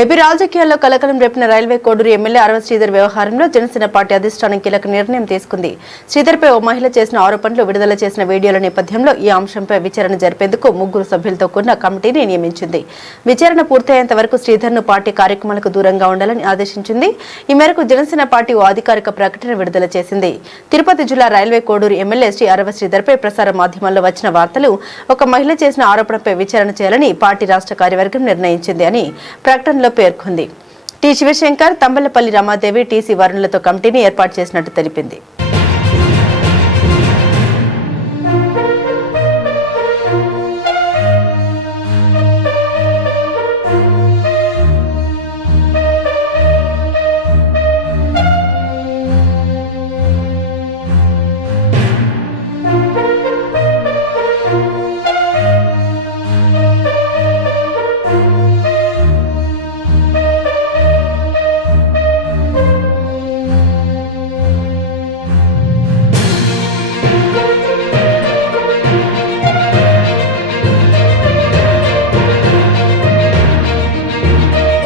AP రాజకీయాల్లో కలకలం రేపిన railway Koduru MLA అరవ శ్రీధర్ వ్యవహారంలో జనసేన పార్టీ అధిష్టానం కీలక నిర్ణయం తీసుకుంది. శ్రీధర్పై ఓ మహిళ చేసిన ఆరోపణలు విడుదల చేసిన వీడియోల నేపథ్యంలో ఈ అంశంపై విచారణ జరిపేందుకు 3 సభ్యులతో కూడిన కమిటీని నియమించింది. విచారణ పూర్తయ్యేంత వరకు శ్రీధర్ను పార్టీ కార్యక్రమాలకు దూరంగా ఉండాలని ఆదేశించింది. ఈ మేరకు జనసేన పార్టీ ఓ అధికారిక ప్రకటన విడుదల చేసింది. తిరుపతి జిల్లా రైల్వే కోడూరు ఎమ్మెల్యే శ్రీ అరవ శ్రీధర్పై ప్రసార మాధ్యమాల్లో వచ్చిన వార్తలు ఒక మహిళ చేసిన ఆరోపణపై విచారణ చేయాలని పార్టీ రాష్ట్ర కార్యవర్గం నిర్ణయించింది అని ప్రకటనలో పేర్కొంది. టి శివశంకర్, తంబలపల్లి రమాదేవి, టీసీ వరుణులతో కమిటీని ఏర్పాటు చేసినట్టు తెలిపింది.